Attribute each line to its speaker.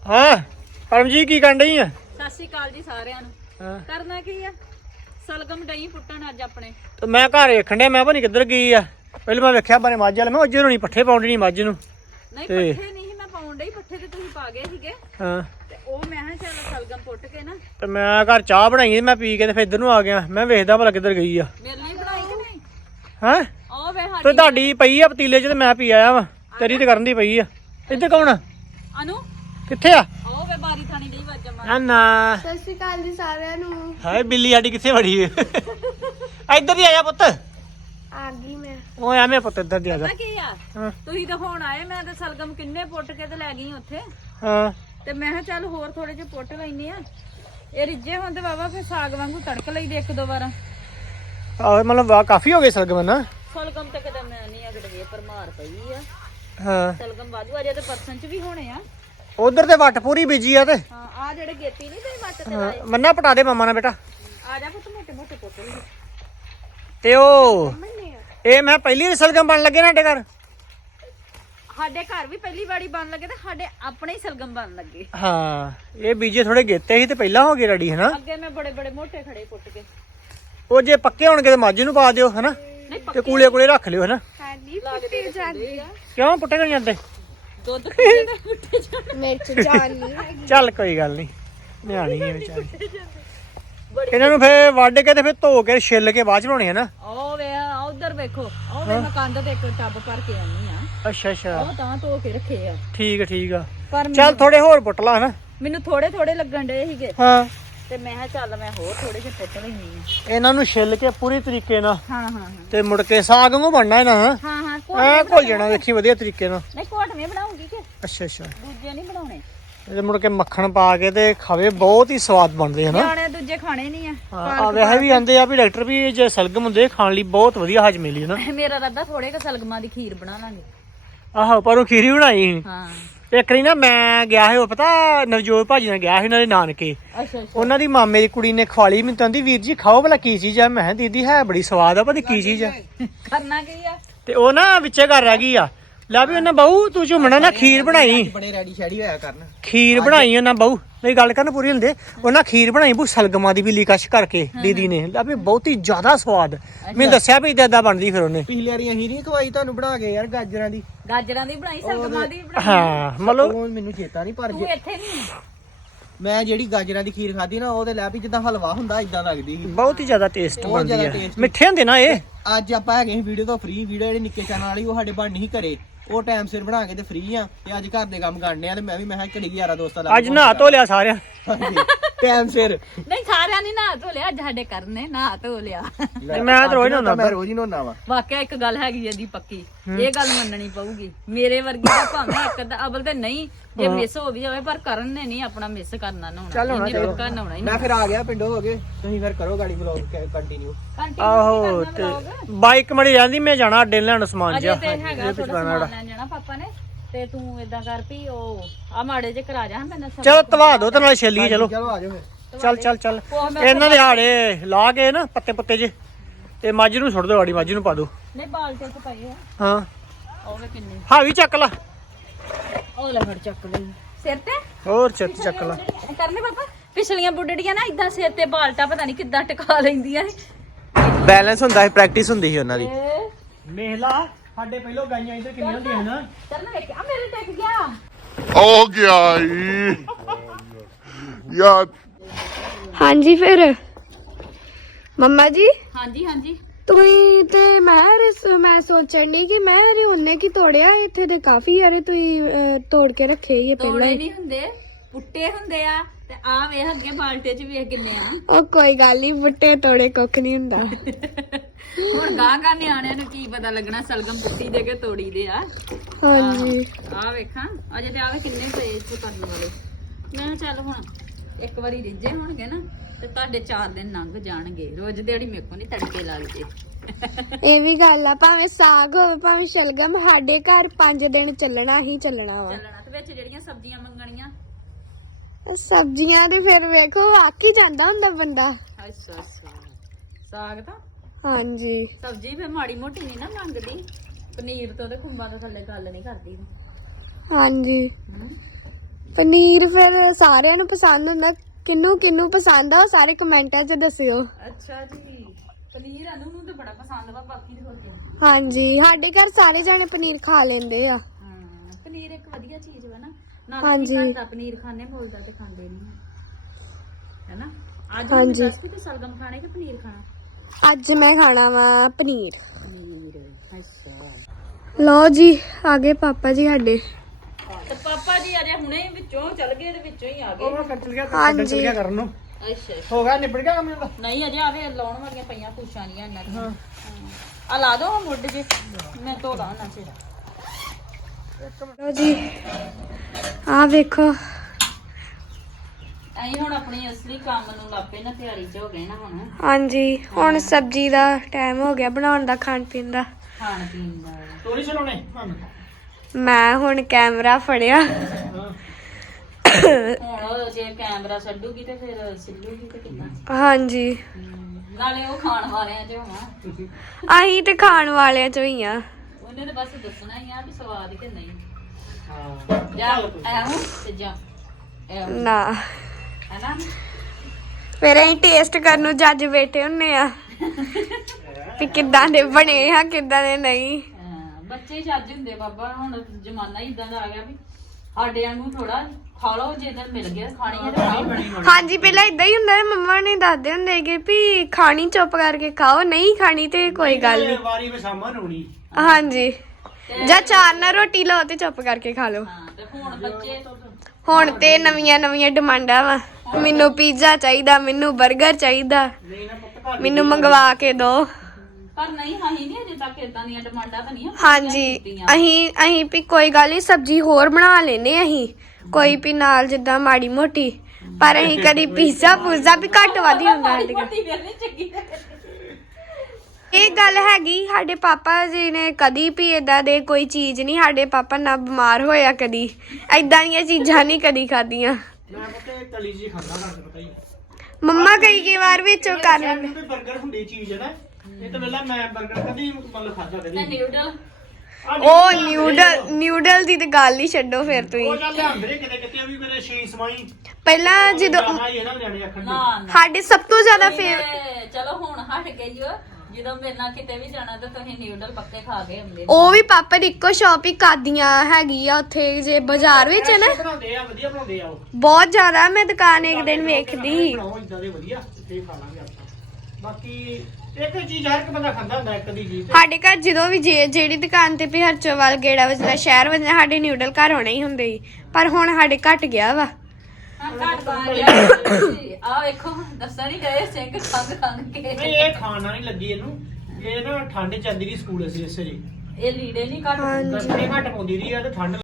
Speaker 1: ਹਾਂ ਪਰਮਜੀਤ ਕੀ ਕਰਨ ਡਈ ਆ?
Speaker 2: ਸਤਿ ਸ਼੍ਰੀ ਅਕਾਲ ਜੀ ਸਾਰਿਆਂ ਨੂੰ। ਕਰਨਾ ਕੀ ਆ? ਸਲਗਮ ਡਈ ਪੁੱਟਣ ਅੱਜ ਆਪਣੇ।
Speaker 1: ਤੇ ਮੈਂ ਘਰ ਵੇਖਣ ਡਿਆ, ਮੈਂ ਪਤਾ ਨੀ ਕਿੱਧਰ ਗਈ ਆ। ਪਹਿਲਾਂ ਮੈਂ ਵੇਖਿਆ ਬਾਰੇ ਮੱਝ ਵਾਲੇ, ਮੈਂ ਉੱਜੇ ਹੋਣੀ ਪੱਠੇ ਪਾਉਣ ਡਈ ਮੱਝ ਨੂੰ।
Speaker 2: ਨਹੀਂ ਪੱਠੇ ਨਹੀਂ ਮੈਂ ਪਾਉਣ ਡਈ, ਪੱਠੇ ਤੇ ਤੁਸੀਂ ਪਾ ਗਏ ਸੀਗੇ।
Speaker 1: ਹਾਂ
Speaker 2: ਤੇ ਉਹ ਮੈਂ ਕਿਹਾ ਚੱਲ ਸਲਗਮ ਪੁੱਟ ਕੇ ਨਾ।
Speaker 1: ਤੇ ਮੈਂ ਘਰ ਚਾਹ ਬਣਾਈ, ਮੈਂ ਪੀ ਕੇ ਤੇ ਫਿਰ ਇੱਧਰ ਨੂੰ ਆ ਗਿਆ। ਮੈਂ ਵੇਖਦਾ ਭਲਾ ਕਿੱਧਰ ਗਈ ਆ।
Speaker 2: ਮੇਰੇ ਲਈ ਬਣਾਈ ਕਿ ਨਹੀਂ?
Speaker 1: ਹੈਂ
Speaker 2: ਉਹ ਵੇ
Speaker 1: ਤੇ ਤੁਹਾਡੀ ਪਈ ਆ ਪਤੀਲੇ 'ਚ ਤੇ ਮੈਂ ਪੀ ਆਇਆ ਵਾ। ਤੇਰੀ ਤੇ ਕਰਨ ਦੀ ਪਈ ਆ। ਇੱਧਰ ਕੌਣ ਆ?
Speaker 2: ਅਨੂ
Speaker 1: ਕਿੱਥੇ ਆ?
Speaker 2: ਉਹ ਵੇ ਬਾਰੀ ਥਾਣੀ ਡਈ ਵਾਜਾ ਮਾਰ।
Speaker 1: ਨਾ
Speaker 3: ਸਤਿ ਸ਼੍ਰੀ ਅਕਾਲ ਜੀ ਸਾਰਿਆਂ ਨੂੰ।
Speaker 1: ਹਾਏ ਬਿੱਲੀ ਸਾਡੀ ਕਿੱਥੇ ਵੜੀ ਏ? ਇੱਧਰ ਹੀ ਆਇਆ ਪੁੱਤ।
Speaker 3: ਆ ਗਈ ਮੈਂ।
Speaker 1: ਉਹ ਐਵੇਂ ਪੁੱਤ ਇੱਧਰ ਦੀ ਆ ਜਾ।
Speaker 2: ਪਤਾ ਕੀ ਆ,
Speaker 1: ਹਾਂ
Speaker 2: ਤੁਸੀਂ ਤਾਂ ਹੁਣ ਆਏ, ਮੈਂ ਤਾਂ ਸਲਗਮ ਕਿੰਨੇ ਪੁੱਟ ਕੇ ਤੇ ਲੈ ਗਈ ਉੱਥੇ।
Speaker 1: ਹਾਂ
Speaker 2: ਤੇ ਮੈਂ ਕਿਹਾ ਚੱਲ ਹੋਰ ਥੋੜੇ ਜਿਹੇ ਪੁੱਟ ਲੈਨੇ ਆ। ਇਹ ਰਿੱਝੇ ਹੁਣ ਤੇ ਬਾਬਾ ਫਿਰ ਸਾਗ ਵਾਂਗੂ ਤੜਕ ਲਈਦੇ ਇੱਕ ਦੋ ਵਾਰ।
Speaker 1: ਆਹ ਮਤਲਬ ਕਾਫੀ ਹੋ ਗਏ ਸਲਗਮ ਨਾ।
Speaker 2: ਸਲਗਮ ਤੇ ਕਦੇ ਮੈਂ ਨਹੀਂ ਅਗੜਵੇ ਪਰ ਮਾਰ ਪਈ ਆ।
Speaker 1: ਹਾਂ
Speaker 2: ਸਲਗਮ ਬਾਜੂ ਅਜੇ ਤੇ ਪਰਸਨ ਚ ਵੀ ਹੋਣੇ ਆ।
Speaker 1: ਉਧਰ ਤੇ ਵੱਟ ਪੂਰੀ ਬੀਜੀ ਆ ਤੇ
Speaker 2: ਹਾਂ ਆ ਜਿਹੜੇ ਗੇਤੀ ਨਹੀਂ ਤੇ ਵੱਟ ਤੇ ਲਾਏ।
Speaker 1: ਮੰਨਾ ਪਟਾ ਦੇ ਮਾਮਾ ਨਾਲ ਬੇਟਾ।
Speaker 2: ਆ ਜਾ ਪੁੱਤ ਮੋਟੇ ਮੋਟੇ ਪੁੱਟ ਲਈ।
Speaker 1: ਤੇ ਉਹ ਇਹ ਮੈਂ ਪਹਿਲੀ ਵਾਰ ਸਲਗਮ ਬਣ ਲੱਗੇ ਨਾ ਸਾਡੇ ਘਰ।
Speaker 2: ਸਾਡੇ ਘਰ ਵੀ ਪਹਿਲੀ ਵਾਰੀ ਬਣ ਲੱਗੇ ਤੇ ਸਾਡੇ ਆਪਣੇ ਹੀ ਸਲਗਮ ਬਣ ਲੱਗੇ।
Speaker 1: ਹਾਂ ਇਹ ਬੀਜੇ ਥੋੜੇ ਗੇਤੇ ਸੀ ਤੇ ਪਹਿਲਾਂ ਹੋ ਗਏ ਰੈਡੀ ਹਨਾ।
Speaker 2: ਅੱਗੇ ਮੈਂ ਬੜੇ ਬੜੇ ਮੋਟੇ ਖੜੇ ਪੁੱਟ ਕੇ।
Speaker 1: ਉਹ ਜੇ ਪੱਕੇ ਹੋਣਗੇ ਤੇ ਮੱਝ ਨੂੰ ਪਾ ਦਿਓ ਹਨਾ,
Speaker 2: ਨਹੀਂ
Speaker 1: ਤੇ ਕੂਲੇ ਕੋਲੇ ਰੱਖ ਲਿਓ ਹਨਾ।
Speaker 3: ਹਾਂਜੀ ਪੁੱਟੇ ਜਾਂਦੇ ਆ।
Speaker 1: ਕਿਉਂ ਪੁੱਟੇ ਕਿਉਂ ਜਾਂਦੇ?
Speaker 2: ਦੁੱਧ ਪੀਂਦੇ ਤੇ ਪੁੱਟੇ ਜਾਣ।
Speaker 3: ਮੇਰੇ ਚ ਜਾਨ ਨਹੀਂ ਹੈਗੀ।
Speaker 1: ਚੱਲ ਕੋਈ ਗੱਲ ਨਹੀਂ, ਨਿਆਣੀ ਹੈ ਵਿਚਾਰੀ। ਇਹਨਾਂ ਨੂੰ ਫੇਰ ਵੱਢ ਕੇ ਤੇ ਫਿਰ ਧੋ ਕੇ ਛਿੱਲ ਕੇ ਬਾਅਦ ਚ ਬਣਾਉਣੇ ਹਨਾ।
Speaker 2: ਉਹ ਵੇ ਉਧਰ ਵੇਖੋ, ਉਹ ਵੇ ਮੈਂ ਕੰਧ ਤੇ ਇੱਕ ਟੱਬ ਭਰ ਕੇ ਆਨੀ ਆ।
Speaker 1: ਅੱਛਾ ਅੱਛਾ
Speaker 2: ਉਹ ਤਾਂ ਧੋ ਕੇ ਰੱਖੇ ਆ।
Speaker 1: ਠੀਕ ਆ।
Speaker 2: ਪਰ
Speaker 1: ਚੱਲ ਥੋੜੇ ਹੋਰ ਪੁੱਟ ਲਾ ਹਨਾ।
Speaker 2: ਮੈਨੂੰ ਥੋੜੇ ਥੋੜੇ ਲੱਗਣ ਡਏ ਸੀਗੇ
Speaker 1: ਹਾਂ
Speaker 2: ਤੇ ਮੈਂ ਕਿਹਾ ਚੱਲ ਮੈਂ ਹੋਰ ਥੋੜੇ ਜਿਹੇ ਪੁੱਟ ਲੈਣੀ ਆ।
Speaker 1: ਇਹਨਾਂ ਨੂੰ ਛਿੱਲ ਕੇ ਪੂਰੀ ਤਰੀਕੇ ਨਾਲ
Speaker 2: ਹਾਂ ਹਾਂ ਹਾਂ
Speaker 1: ਤੇ ਮੁੜ ਕੇ ਸਾਗ ਵਾਂਗੂ ਬਣਨਾ ਇਹਨਾਂ ਹਾਂ।
Speaker 2: ਹਾਂ ਹਾਂ
Speaker 1: ਐ ਘੁਲ ਜਾਣਾ ਦੇਖੀ ਵਧੀਆ ਤਰੀਕੇ ਨਾਲ।
Speaker 2: ਨਹੀਂ ਘੋਟਵੇਂ ਬਣਾਉਂਗੀ ਕਿ
Speaker 1: ਅੱਛਾ ਅੱਛਾ
Speaker 2: ਦੂਜੇ ਨਹੀਂ ਬਣਾਉਣੇ।
Speaker 1: ਤੇ ਮੁੜ ਕੇ ਮੱਖਣ ਪਾ ਕੇ ਤੇ ਖਾਵੇ ਬਹੁਤ ਹੀ ਸਵਾਦ ਬਣਦੇ ਹਨਾ।
Speaker 2: ਨਿਆਣੇ ਦੂਜੇ ਖਾਣੇ ਨਹੀਂ ਆ।
Speaker 1: ਆ ਵੈਸੇ ਵੀ ਆਂਦੇ ਆ ਵੀ ਡਾਕਟਰ ਵੀ ਜੇ ਸਲਗਮ ਹੁੰਦੇ ਖਾਣ ਲਈ ਬਹੁਤ ਵਧੀਆ ਹਜਮੇ ਲਈ ਹਨਾ।
Speaker 2: ਮੇਰਾ ਰੱਦਾ ਥੋੜੇ ਕ ਸਲਗਮਾਂ ਦੀ ਖੀਰ ਬਣਾ ਲਾਂਗੇ।
Speaker 1: ਆਹੋ ਪਰ ਉਹ ਖੀਰੀ ਬਣਾਈ ਸੀ।
Speaker 2: ਹਾਂ
Speaker 1: ਇੱਕ ਵਾਰੀ ਨਾ ਮੈਂ ਗਿਆ ਸੀ, ਉਹ ਪਤਾ ਨਵਜੋਤ ਭਾਜੀ ਨਾਲ ਗਿਆ ਸੀ ਉਹਨਾਂ ਦੇ ਨਾਨਕੇ।
Speaker 2: ਅੱਛਾ ਅੱਛਾ
Speaker 1: ਉਹਨਾਂ ਦੀ ਮਾਮੇ ਦੀ ਕੁੜੀ ਨੇ ਖਵਾਲੀ ਮੈਨੂੰ, ਕਹਿੰਦੀ ਵੀਰ ਜੀ ਖਾਓ ਭਲਾ ਕੀ ਚੀਜ਼ ਆ। ਮੈਂ ਕਿਹਾ ਦੀਦੀ ਹੈ ਬੜੀ ਸਵਾਦ ਆ, ਪਤਾ ਕੀ ਚੀਜ਼ ਆ।
Speaker 2: ਕਰਨਾ ਕੀ ਆ?
Speaker 1: ਤੇ ਉਹ ਨਾ ਵਿੱਚੇ ਘਰ ਰਹਿ ਗਈ ਆ। ਲੈ ਵੀ ਉਹਨਾਂ ਬਹੂ ਤੂੰ ਝੁੰਮਣਾ ਨਾ ਖੀਰ ਬਣਾਈ।
Speaker 4: ਬੜੇ ਰੈਡੀ ਸ਼ੈਡੀ ਹੋਇਆ ਕਰਨ।
Speaker 1: ਖੀਰ ਬਣਾਈ ਉਹਨਾਂ ਬਹੂ, ਮੇਰੀ ਗੱਲ ਕਰਨ ਪੂਰੀ ਹੁੰਦੇ। ਉਹਨਾਂ ਖੀਰ ਬਣਾਈ ਬੂ ਸਲਗਮਾਂ ਦੀ ਬਿੱਲੀ ਕਸ਼ ਕਰਕੇ ਦੀਦੀ ਨੇ। ਲੈ ਵੀ ਬਹੁਤ ਹੀ ਜ਼ਿਆਦਾ ਸਵਾਦ। ਮੈਨੂੰ ਦੱਸਿਆ ਵੀ ਏਦਾਂ ਬਣਦੀ ਫਿਰ ਉਹਨੇ।
Speaker 4: ਪਿਛਲੀ ਵਾਰੀ ਅਸੀਂ ਨਹੀਂ ਖਵਾਈ ਤੁਹਾਨੂੰ ਬਣਾ ਕੇ ਯਾਰ ਗਾਜਰਾਂ ਦੀ।
Speaker 2: ਗਾਜਰਾਂ ਦੀ ਬਣਾਈ, ਸਲਗਮਾਂ ਦੀ ਬਣਾਈ।
Speaker 1: ਹਾਂ ਮਤਲਬ
Speaker 4: ਉਹ ਮੈਨੂੰ ਚੇਤਾ ਨਹੀਂ ਪਰ
Speaker 2: ਤੂੰ ਇੱਥੇ ਨਹੀਂ।
Speaker 4: ਮੈਂ ਜਿਹੜੀ ਗਾਜਰਾਂ ਦੀ ਖੀਰ ਖਾਧੀ ਨਾ, ਉਹ ਤੇ ਲੈ ਵੀ ਜਿੱਦਾਂ ਹਲਵਾ ਹੁੰਦਾ ਇਦਾਂ ਲੱਗਦੀ ਸੀ।
Speaker 1: ਬਹੁਤ ਹੀ ਜ਼ਿਆਦਾ ਟੇਸਟ
Speaker 4: ਬਹੁਤ
Speaker 1: ਬਣਦੀ
Speaker 4: ਜ਼ਿਆਦਾ
Speaker 1: ਆ।
Speaker 4: tasty।
Speaker 1: ਮਿੱਠੇ ਹੁੰਦੇ ਨਾ ਇਹ।
Speaker 4: ਅੱਜ ਆਪਾਂ ਹੈਗੇ ਸੀ ਵੀਡੀਓ ਤੋਂ ਫ੍ਰੀ। ਵੀਡੀਓ ਜਿਹੜੀ ਨਿੱਕੇ ਚੈਨਲ ਵਾਲੀ ਉਹ ਸਾਡੇ ਬਣਨੀ ਸੀ ਘਰੇ। ਉਹ ਟਾਈਮ ਸਿਰ ਬਣਾ ਕੇ ਤੇ ਫ੍ਰੀ ਆ। ਤੇ ਅੱਜ ਘਰ ਦੇ ਕੰਮ ਕਰਨੇ ਆ ਤੇ ਮੈਂ ਵੀ ਮੈਂ ਕਿਹਾ ਘੜੀ ਯਾਰਾ ਦੋਸਤਾਂ ਨਾਲ
Speaker 1: ਅੱਜ ਨਹਾ ਧੋ ਲਿਆ ਸਾਰਿਆਂ।
Speaker 4: ਟਾਈਮ ਸਿਰ।
Speaker 2: ਨਹੀਂ ਸਾਰਿਆਂ ਨੇ ਨਹਾ ਧੋ ਲਿਆ, ਅੱਜ ਸਾਡੇ ਕਰਨੇ ਨਹਾ ਧੋ ਲਿਆ।
Speaker 1: ਮੈਂ ਤਾਂ ਰੋਜ਼ ਨਹਾਉਂਦਾ।
Speaker 4: ਮੈਂ ਰੋਜ਼ ਹੀ ਨਹਾਉਣਾ ਵਾ।
Speaker 2: ਵਾਕਿਆ ਇੱਕ ਗੱਲ ਹੈਗੀ ਇਹਦੀ ਪੱਕੀ, ਇਹ ਗੱਲ ਮੰਨਣੀ ਪਊਗੀ। ਮੇਰੇ ਵਰਗੀ ਦਾ ਭਾਵੇਂ ਇੱਕ ਅੱਧਾ ਅਬਲ ਤੇ ਨਹੀਂ, ਜੇ ਮਿਸ ਹੋ ਵੀ ਜਾਵੇ, ਪਰ ਕਰਨ ਨੇ ਨਹੀਂ ਆਪਣਾ ਮਿਸ ਕਰਨਾ ਨਹਾਉਣਾ। ਇਹਨੇ ਪੱਕਾ ਨਹਾਉਣਾ ਹੀ
Speaker 4: ਮੈਂ ਫਿਰ ਆ ਗਿਆ ਪਿੰਡੋਂ ਹੋ ਗਏ। ਤੁਸੀਂ ਫਿਰ ਕਰੋ ਗਾੜੀ ਵਲੌਗ ਕੰਟੀਨਿਊ।
Speaker 1: ਆਹੋ ਤੇ ਬਾਈਕ ਮੜੀ ਜਾਂਦੀ, ਮੈਂ ਜਾਣਾ ਅੱਡੇ ਲੈਣ ਸਮਾਨ
Speaker 2: ਅਜੇ
Speaker 1: ਜਿਹਾ।
Speaker 2: ਤੇ ਹੈਗਾ ਥੋੜਾ ਸਮਾਨ ਲੈਣ ਜਾਣਾ ਪਾਪਾ ਨੇ। ਤੇ ਤੂੰ ਏਦਾਂ ਕਰ ਵੀ ਉਹ ਆ ਮਾੜੇ ਜੇ ਕਰਾ ਜਾ ਮੈਨਾਂ ਸਭ।
Speaker 1: ਚਲੋ ਧਵਾ ਦੋ ਤੇ ਨਾਲ ਛੇਲੀ ਚਲੋ।
Speaker 4: ਚਲੋ ਆ ਜਾਓ ਫਿਰ।
Speaker 1: ਚੱਲ ਇਹਨਾਂ ਦੇ ਹਾੜੇ ਲਾ ਕੇ ਨਾ ਪੱਤੇ ਪੁੱਤੇ ਜੇ ਤੇ ਮੱਝ ਨੂੰ ਸੁੱਟ ਦੋ, ਵਾੜੀ ਮੱਝ ਨੂੰ ਪਾ ਦੋ।
Speaker 2: ਨਹੀਂ ਬਾਲਟੇ ਚ ਪਏ ਆ।
Speaker 1: ਹਾਂ
Speaker 2: ਉਹ ਵੇ ਕਿੰਨੇ
Speaker 1: ਹਾਵੀ ਚੱਕ ਲਾ।
Speaker 2: ਉਹ ਲੈ ਫੜ ਚੱਕ ਲਈ ਸਿਰ ਤੇ।
Speaker 1: ਹੋਰ ਚੱਕ ਚੱਕ ਲਾ।
Speaker 2: ਕਰਨੇ ਪਾਪਾ ਪਿਛਲੀਆਂ ਬੁੱਢੜੀਆਂ ਨਾ ਇਦਾਂ ਸਿਰ ਤੇ ਬਾਲਟਾ ਪਤਾ ਨਹੀਂ ਕਿੱਦਾਂ ਟਿਕਾ ਲੈਂਦੀਆਂ ਨੇ।
Speaker 4: ਬੈਲੈਂਸ ਹੁੰਦਾ ਹੈ, ਪ੍ਰੈਕਟਿਸ ਹੁੰਦੀ ਸੀ ਉਹਨਾਂ ਦੀ।
Speaker 1: ਮੇਹਲਾ ਸਾਡੇ ਪਹਿਲੋਂ ਗਾਈਆਂ ਇੱਧਰ ਕਿੰਨੀਆਂ ਹੁੰਦੀਆਂ ਨਾ।
Speaker 2: ਚੱਲ ਵੇਖ ਆ ਮੇਰੇ ਟਿਕ ਗਿਆ।
Speaker 5: ਹੋ ਗਿਆ ਈ ਯਾਰ।
Speaker 3: ਹਾਂਜੀ ਫਿਰ ਮੰਮਾ ਜੀ
Speaker 2: ਹਾਂਜੀ ਹਾਂਜੀ
Speaker 3: ਤੁਸੀਂ ਤੇ ਮੈਂ ਸੋਚਣ ਦੀ ਕਿ ਮੈਂ ਹਰੇ ਉਹਨੇ ਕੀ ਤੋੜਿਆ ਇੱਥੇ ਤੇ ਕਾਫੀ ਯਾਰੇ ਤੁਸੀਂ ਤੋੜ ਕੇ ਰੱਖੇ ਹੀ ਪਹਿਲਾਂ
Speaker 2: ਤੋੜੇ
Speaker 3: ਹੀ।
Speaker 2: ਨਹੀਂ ਹੁੰਦੇ, ਪੁੱਟੇ ਹੁੰਦੇ ਆ। ਤੇ ਆ ਵੇਖ ਅੱਗੇ ਬਾਲਟੇ ਚ ਵੇਖ ਕਿੰਨੇ ਆ।
Speaker 3: ਉਹ ਕੋਈ ਗੱਲ ਨਹੀਂ, ਬੁੱਟੇ ਤੋੜੇ ਕੁੱਖ ਨਹੀਂ ਹੁੰਦਾ।
Speaker 2: ਹੁਣ ਗਾਂ ਨਿਆਣਿਆਂ ਨੂੰ ਕੀ ਪਤਾ ਲੱਗਣਾ ਸਲਗਮ ਪੁੱਟੀ ਦੇ ਕੇ ਤੋੜੀ ਦੇ ਆ।
Speaker 3: ਹਾਂਜੀ
Speaker 2: ਆ ਵੇਖਾਂ ਅਜੇ ਤੇ ਆਵੇ ਕਿੰਨੇ ਪਏ ਇੱਥੇ ਕਰਨ ਵਾਲੇ। ਮੈਂ ਕਿਹਾ ਚੱਲ ਹੁਣ ਇੱਕ ਵਾਰੀ ਰਿੱਝੇ ਹੋਣਗੇ ਨਾ ਤੇ ਤੁਹਾਡੇ 4 ਦਿਨ ਲੰਘ ਜਾਣਗੇ। ਰੋਜ਼ ਦਿਹਾੜੀ ਮੇਰੇ ਕੋਲ ਨਹੀਂ ਤੜਕੇ ਲੱਗਦੇ।
Speaker 3: ਇਹ ਵੀ ਗੱਲ ਆ, ਭਾਵੇਂ ਸਾਗ ਹੋਵੇ ਭਾਵੇਂ ਸ਼ਲਗਮ, ਸਾਡੇ ਘਰ 5 ਦਿਨ ਚੱਲਣਾ ਹੀ ਚੱਲਣਾ ਵਾ।
Speaker 2: ਚੱਲਣਾ ਤੇ ਵਿੱਚ ਜਿਹੜੀਆਂ ਸਬਜ਼ੀਆਂ ਮੰਗਣੀਆਂ।
Speaker 3: ਸਬਜ਼ੀਆਂ ਤੇ ਫਿਰ ਵੇਖੋ ਆਕ ਹੀ ਜਾਂਦਾ ਹੁੰਦਾ ਬੰਦਾ।
Speaker 2: ਅੱਛਾ ਸਾਗ ਤਾਂ
Speaker 3: ਹਾਂਜੀ
Speaker 2: ਸਬਜ਼ੀ ਫੇ ਮਾੜੀ ਮੋਟੀ ਨਹੀਂ ਨਾ ਮੰਗਦੀ। ਪਨੀਰ ਤੋਂ ਤੇ ਖੁੰਬਾਂ ਤੋਂ ਥੱਲੇ ਗੱਲ ਨਹੀਂ ਕਰਦੀ।
Speaker 3: ਹਾਂਜੀ ਪਨੀਰ ਫਿਰ ਸਾਰਿਆਂ ਨੂੰ ਪਸੰਦ ਹੁੰਦਾ, ਕਿੰਨੂੰ ਕਿੰਨੂੰ ਪਸੰਦ ਆ ਉਹ ਸਾਰੇ ਕਮੈਂਟਾਂ 'ਚ ਦੱਸਿਓ।
Speaker 2: ਅੱਛਾ ਜੀ, ਪਨੀਰ ਅਨੂ ਨੂੰ ਤਾਂ ਬੜਾ ਪਸੰਦ ਵਾ, ਬਾਕੀ ਦੇ ਹੋਰ ਕੀ।
Speaker 3: ਹਾਂਜੀ ਸਾਡੇ ਘਰ ਸਾਰੇ ਜਣੇ ਪਨੀਰ ਖਾ ਲੈਂਦੇ ਆ।
Speaker 2: ਹਾਂ, ਪਨੀਰ ਇੱਕ ਵਧੀਆ ਚੀਜ਼ ਵਾ ਨਾ,
Speaker 3: ਹਾਂਜੀ।
Speaker 2: ਨਾਲੇ ਘਰ ਦਾ ਪਨੀਰ ਖਾਣੇ, ਮੁੱਲ ਦਾ ਤੇ ਖਾਂਦੇ ਨਹੀਂ ਹੈਨਾ। ਅੱਜ
Speaker 3: ਹਾਂਜੀ।
Speaker 2: ਮੈਨੂੰ ਦੱਸ ਕਿ ਤੂੰ ਸਲਗਮ ਖਾਣੇ ਕਿ ਪਨੀਰ ਖਾਣਾ?
Speaker 3: ਅੱਜ ਮੈਂ ਖਾਣਾ ਵਾ ਪਨੀਰ।
Speaker 2: ਪਨੀਰ, ਅੱਛਾ।
Speaker 3: ਲਓ ਜੀ ਆ ਗਏ ਪਾਪਾ ਜੀ ਸਾਡੇ।
Speaker 2: ਤੇ ਪਾਪਾ ਜੀ ਅਜੇ ਹੁਣੇ ਵਿੱਚੋਂ ਚੱਲ ਗਏ ਤੇ ਵਿੱਚੋਂ ਹੀ ਆ ਗਏ।
Speaker 1: ਉਹ ਕੱਟ ਲਿਆ
Speaker 3: ਹਾਂਜੀ।
Speaker 1: ਕਰਨ ਨੂੰ
Speaker 2: ਅੱਛਾ
Speaker 1: ਹੋ ਗਿਆ, ਨਿਬੜ ਗਿਆ ਕੰਮ ਇਹਦਾ।
Speaker 2: ਨਹੀਂ ਅਜੇ ਆਵੇ ਲਾਉਣ ਵਾਲੀਆਂ ਪਈਆਂ ਪੁੱਛਾਂ ਦੀਆਂ ਇਹਨਾਂ ਦੀਆਂ। ਆ ਲਾ ਦੋ ਮੁੱਢ ਜੇ, ਮੈਂ ਧੋ ਲਾਂ ਨਾ ਫਿਰ।
Speaker 3: ਲਓ ਜੀ ਆ ਵੇਖੋ
Speaker 2: ਅਸੀਂ ਹੁਣ ਆਪਣੀ ਅਸਲੀ ਕੰਮ ਨੂੰ ਲਾਪੇ ਨਾ, ਤਿਆਰੀ 'ਚ ਹੋ ਗਏ ਨਾ ਹੁਣ।
Speaker 3: ਹਾਂਜੀ ਹੁਣ ਸਬਜ਼ੀ ਦਾ ਟਾਈਮ ਹੋ ਗਿਆ, ਬਣਾਉਣ ਦਾ, ਖਾਣ ਪੀਣ ਦਾ।
Speaker 2: ਖਾਣ ਪੀਣ ਦਾ
Speaker 1: ਤੋਰੀ ਚਲਾਉਣੇ
Speaker 3: ਮੈਂ ਹੁਣ ਕੈਮਰਾ ਫੜਿਆ।
Speaker 2: ਹੁਣ ਜੇ ਕੈਮਰਾ ਛੱਡੂਗੀ ਤੇ ਫਿਰ ਸਿੱਲੂਗੀ ਤੇ ਕਿੱਦਾਂ?
Speaker 3: ਹਾਂਜੀ
Speaker 2: ਨਾਲੇ ਉਹ ਖਾਣ ਵਾਲਿਆਂ 'ਚ ਹੋਣਾ,
Speaker 3: ਅਸੀਂ ਤੇ ਖਾਣ ਵਾਲਿਆਂ ਚੋਂ ਹੀ ਆ।
Speaker 2: ਉਹਨੇ ਤਾਂ ਬਸ ਦੱਸਣਾ ਹੀ ਆ ਵੀ ਸਵਾਦ ਕਿ ਨਹੀਂ।
Speaker 1: ਹਾਂ
Speaker 2: ਜਾਂ ਐਵੇਂ ਤੇ ਜਾਂ ਐਵੇਂ,
Speaker 3: ਨਾ
Speaker 2: ਹੈਨਾ।
Speaker 3: ਫਿਰ ਅਸੀਂ ਟੇਸਟ ਕਰਨ ਨੂੰ ਜੱਜ ਬੈਠੇ ਹੁੰਨੇ ਆ ਵੀ ਕਿੱਦਾਂ ਦੇ ਬਣੇ ਆ ਕਿੱਦਾਂ ਦੇ ਨਹੀਂ।
Speaker 2: ਬੱਚੇ ਜੱਜ ਹੁੰਦੇ ਬਾਬਾ, ਹੁਣ ਜ਼ਮਾਨਾ ਹੀ ਇਦਾਂ ਦਾ ਆ ਗਿਆ ਵੀ ਸਾਡੇ ਵਾਂਗੂ ਥੋੜਾ ਖਾ ਲਓ, ਜੇ ਦਿਨ ਮਿਲ ਗਿਆ ਖਾਣੀ ਹੈ ਤਾਂ ਖਾਓ।
Speaker 3: ਹਾਂਜੀ ਪਹਿਲਾਂ ਇਦਾਂ ਹੀ ਹੁੰਦਾ, ਮੰਮਾ ਨੇ ਦੱਸਦੇ ਹੁੰਦੇ ਕਿ ਵੀ ਖਾਣੀ ਚੁੱਪ ਕਰਕੇ ਖਾਓ, ਨਹੀਂ ਖਾਣੀ ਤੇ ਕੋਈ ਗੱਲ ਨਹੀਂ।
Speaker 1: ਵਾਰੀ ਵਿੱਚ ਸਾਮਾਨ ਹੋਣੀ।
Speaker 3: ਹਾਂਜੀ ਜਾਂ ਚਾਰ ਨਾਲ ਰੋਟੀ ਲਓ ਤੇ ਚੁੱਪ ਕਰਕੇ ਖਾ ਲਓ।
Speaker 2: ਹਾਂ, ਤੇ ਹੁਣ ਬੱਚੇ
Speaker 3: ਹੁਣ ਤੇ ਨਵੀਆਂ ਨਵੀਆਂ ਡਿਮਾਂਡਾਂ ਵਾ, ਮੈਨੂੰ ਪੀਜ਼ਾ ਚਾਹੀਦਾ, ਮੈਨੂੰ 버ਗਰ ਚਾਹੀਦਾ,
Speaker 1: ਨਹੀਂ ਨਾ ਪੁੱਤ ਘਰ
Speaker 3: ਮੈਨੂੰ ਮੰਗਵਾ ਕੇ ਦਿਓ।
Speaker 2: ਪਰ ਨਹੀਂ, ਅਸੀਂ ਨਹੀਂ ਅਜੇ ਤੱਕ ਇਦਾਂ ਦੀਆਂ ਡਿਮਾਂਡਾਂ ਤਾਂ ਨਹੀਂ
Speaker 3: ਹਾਂਜੀ ਅਸੀਂ ਵੀ ਕੋਈ ਗੱਲ ਨਹੀਂ, ਸਬਜ਼ੀ ਹੋਰ ਬਣਾ ਲੈਨੇ ਅਸੀਂ ਕੋਈ ਵੀ ਨਾਲ ਜਿੱਦਾਂ ਮਾੜੀ ਮੋਟੀ, ਪਰ ਅਸੀਂ ਕਦੀ ਪੀਜ਼ਾ ਪੂਜ਼ਾ ਵੀ ਘੱਟ ਵੱਧ ਹੀ ਹੁੰਦਾ ਸਾਡੇ ਘਰ।
Speaker 2: ਚੰਗੀ।
Speaker 3: ਇਹ ਗੱਲ ਹੈਗੀ, ਸਾਡੇ ਪਾਪਾ ਜੀ ਨੇ ਕਦੀ ਵੀ ਏਦਾਂ ਦੇ ਕੋਈ ਚੀਜ਼ ਨਹੀਂ, ਸਾਡੇ ਪਾਪਾ ਨਾ ਬਿਮਾਰ ਹੋਇਆ ਕਦੀ, ਏਦਾਂ ਦੀਆਂ ਚੀਜ਼ਾਂ ਨਹੀਂ ਕਦੀ ਖਾਧੀਆਂ।
Speaker 1: ਮੈਂ ਪੁੱਤੇ ਤਲੀ ਜੀ ਖਾਂਦਾ, ਤੁਹਾਨੂੰ ਪਤਾ ਹੀ।
Speaker 3: ਮੰਮਾ ਕਈ ਵਾਰ ਵਿੱਚੋਂ ਕਰ ਲੈਂਦੇ।
Speaker 1: ਕੋਈ 버ਗਰ ਹੁੰਦੀ ਚੀਜ਼ ਹੈ ਨਾ, ਇਹ ਤਾਂ ਵੇਲਾ ਮੈਂ 버ਗਰ ਕਦੀ ਮਤਲਬ ਖਾਧਾ ਕਦੀ।
Speaker 2: ਤੇ ਨਿਊਡਲ
Speaker 3: ਉਹ ਨਿਊਡਲ ਦੀ ਤੇ ਗੱਲ ਹੀ ਛੱਡੋ ਫਿਰ
Speaker 1: ਉਹ
Speaker 3: ਤੁਸੀਂ।
Speaker 1: ਚੱਲ ਲਿਆਂਦੇ ਕਿਤੇ ਕਿਤੇ ਵੀ ਮੇਰੇ ਛੇ ਸਮਾਈ
Speaker 3: ਪਹਿਲਾਂ ਜਦੋਂ
Speaker 1: ਇਹ ਨਾ ਨਿਆਣੇ ਆਖਣ
Speaker 2: ਨਾ ਨਾ
Speaker 3: ਸਾਡੇ ਸਭ ਤੋਂ ਜ਼ਿਆਦਾ
Speaker 2: ਤੇ ਚਲੋ ਹੁਣ ਹਟ ਗਏ ਜੋ, ਜਦੋਂ ਮੇਰੇ ਨਾਲ ਕਿਤੇ ਵੀ ਜਾਣਾ ਤਾਂ ਤੁਸੀਂ ਨਿਊਡਲ ਪੱਕੇ ਖਾ ਕੇ ਆਉਂਦੇ।
Speaker 3: ਉਹ ਵੀ ਪਾਪਾ ਦੀ ਇੱਕੋ ਸ਼ਾਪ ਹੀ ਕਾਦੀਆਂ ਹੈਗੀ ਆ ਉੱਥੇ ਜੇ ਬਾਜ਼ਾਰ ਵਿੱਚ ਨਾ,
Speaker 1: ਬਣਾਉਂਦੇ ਆ, ਵਧੀਆ ਬਣਾਉਂਦੇ ਆ ਉਹ।
Speaker 3: ਬਹੁਤ ਜ਼ਿਆਦਾ। ਮੈਂ ਦੁਕਾਨ ਇੱਕ ਦਿਨ ਵੇਖਦੀ ਸੀ।
Speaker 1: ਬਣਾਓ ਇਦਾਂ ਦੇ ਵਧੀਆ ਤੇ ਖਾ ਲਾਂਗੇ ਆਪਾਂ। ਬਾਕੀ ਇੱਕ ਚੀਜ਼ ਹਰ ਇੱਕ ਬੰਦਾ ਖਾਂਦਾ ਹੁੰਦਾ, ਇੱਕ ਦੀ ਚੀਜ਼।
Speaker 3: ਸਾਡੇ ਘਰ ਜਦੋਂ ਵੀ ਜਿਹੜੀ ਦੁਕਾਨ ਤੇ ਵੀ ਹਰਚੋਵਾਲ ਗੇੜਾ ਵੱਜਦਾ, ਸ਼ਹਿਰ ਵੱਜਦਾ, ਸਾਡੇ ਨਿਊਡਲ ਘਰ ਹੋਣੇ ਹੀ ਹੁੰਦੇ ਸੀ, ਪਰ ਹੁਣ ਸਾਡੇ ਘਟ ਗਿਆ ਵਾ।
Speaker 2: ਆ ਵੇਖੋ ਦੱਸਣ ਹੀ ਗਏ ਸਿੰਘ ਖੰਗ ਕੇ।
Speaker 1: ਨਹੀਂ ਇਹ ਖਾਣਾ ਨਹੀਂ ਲੱਗੀ ਇਹਨੂੰ, ਇਹ ਨਾ ਠੰਡ ਚ ਆਂਦੀ ਰਹੀ ਸਕੂਲ ਅਸੀਂ ਇਸੇ ਲਈ।
Speaker 2: ਇਹ ਲੀੜੇ ਨਹੀਂ ਘੱਟ
Speaker 3: ਹਾਂਜੀ
Speaker 1: ਦਸਤੇ ਘੱਟ ਪਾਉਂਦੀ ਰਹੀ ਆ ਤੇ ਠੰਡ